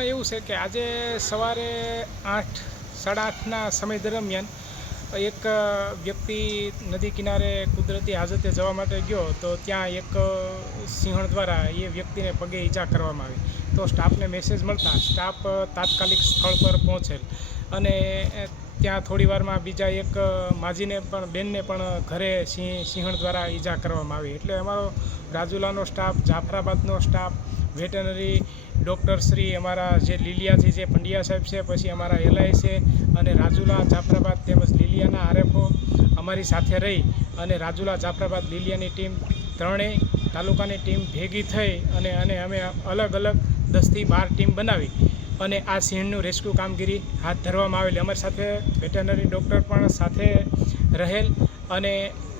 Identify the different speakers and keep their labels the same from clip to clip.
Speaker 1: છે કે આજે સવારે આઠ, સાડા આઠના સમય દરમિયાન એક વ્યક્તિ નદી કિનારે કુદરતી હાજતે જવા માટે ગયો તો ત્યાં એક સિંહણ દ્વારા એ વ્યક્તિને પગે ઈજા કરવામાં આવી. તો સ્ટાફને મેસેજ મળતા સ્ટાફ તાત્કાલિક સ્થળ પર પહોંચેલ અને ત્યાં થોડી વારમાં બીજા એક માજીને પણ, બેનને પણ ઘરે સિંહ, સિંહણ દ્વારા ઈજા કરવામાં આવી. એટલે અમારો રાજુલાનો સ્ટાફ, જાફરાબાદનો સ્ટાફ વેટનરી ડૉક્ટર શ્રી અમારા જે લીલિયાથી જે પંડ્યા સાહેબ છે, પછી અમારા એલઆઈ છે અને રાજુલા જાફરાબાદ તેમજ લીલિયાના આરએફઓ અમારી સાથે રહી અને રાજુલા જાફરાબાદ લીલિયાની ટીમ ત્રણેય તાલુકાની ટીમ ભેગી થઈ અને અને અમે અલગ અલગ દસથી બાર ટીમ બનાવી અને આ સિંહણનું રેસ્ક્યુ કામગીરી હાથ ધરવામાં આવેલી. અમારી સાથે વેટરનરી ડૉક્ટર પણ સાથે રહેલ અને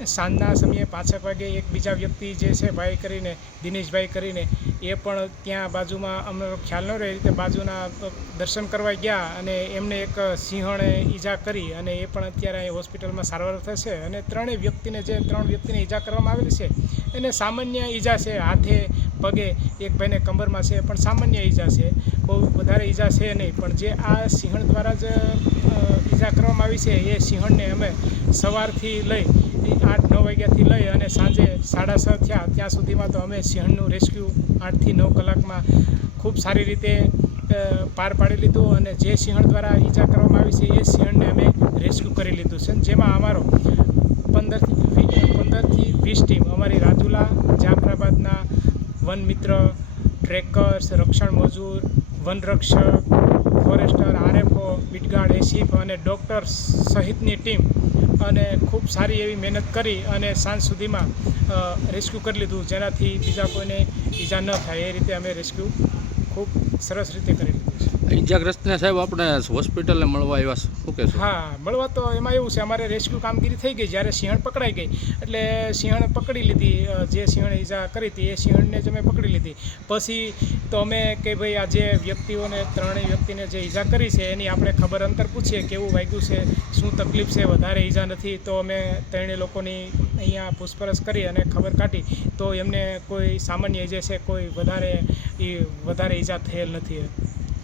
Speaker 1: સાંજના સમયે પાંચેક વાગે એક બીજા વ્યક્તિ જે છે, ભાઈ કરીને, દિનેશભાઈ કરીને, એ પણ ત્યાં બાજુમાં અમને ખ્યાલ ન રહે રીતે બાજુના દર્શન કરવા ગયા અને એમને એક સિંહણે ઈજા કરી અને એ પણ અત્યારે અહીં હોસ્પિટલમાં સારવાર થશે અને ત્રણેય વ્યક્તિને જે ત્રણ વ્યક્તિને ઈજા કરવામાં આવેલી છે, એને સામાન્ય ઈજા છે, હાથે, પગે, એક ભાઈને કમરમાં છે, પણ સામાન્ય ઈજા છે, બહુ વધારે ઈજા છે નહીં. પણ જે આ સિંહણ દ્વારા જ ઈજા કરવામાં આવી છે, એ સિંહણને અમે સવારથી લઈ આઠ નવ વાગ્યાથી લઈ અને સાંજે સાડા છ થયા, ત્યાં સુધીમાં તો અમે સિંહણનું રેસ્ક્યુ આઠથી નવ કલાકમાં ખૂબ સારી રીતે પાર પાડી લીધું અને જે સિંહણ દ્વારા ઈજા કરવામાં આવી છે એ સિંહણને અમે રેસ્ક્યુ કરી લીધું છે. જેમાં અમારો પંદરથી પંદરથી વીસ ટીમ અમારી રાજુલા, જાફરાબાદના વન મિત્ર, ટ્રેકર્સ, રક્ષણ મજૂર વનરક્ષક forester, RFO, beat guard ACF અને ડૉક્ટર્સ સહિતની ટીમ અને ખૂબ સારી એવી મહેનત કરી અને સાંજ સુધીમાં રેસ્ક્યુ કરી લીધું. જેનાથી બીજા કોઈને ઈજા ન થાય. એ રીતે અમે રેસ્ક્યુ ખૂબ સરસ રીતે કરી લીધું છે.
Speaker 2: ઈજાગ્રસ્તને સાહેબ આપણે હોસ્પિટલે મળવા આવ્યા છે. શું કહેશો?
Speaker 1: હા મળવા તો એમાં એવું છે અમારે રેસ્ક્યુ કામગીરી થઈ ગઈ જ્યારે સિંહણ પકડાઈ ગઈ. એટલે સિંહણ પકડી લીધી જે સિંહણ ઈજા કરી હતી એ સિંહણને જ અમે પકડી લીધી. પછી તો અમે કે ભાઈ આ જે વ્યક્તિઓને ત્રણેય વ્યક્તિને જે ઈજા કરી છે એની આપણે ખબર અંતર પૂછીએ કેવું વાગ્યું છે શું તકલીફ છે વધારે ઈજા નથી તો અમે ત્રણેય લોકોની અહીંયા પૂછપરછ કરી અને ખબર કાઢી. તો એમને કોઈ સામાન્ય ઈજા છે કોઈ વધારે એ વધારે ઈજા થયેલ નથી.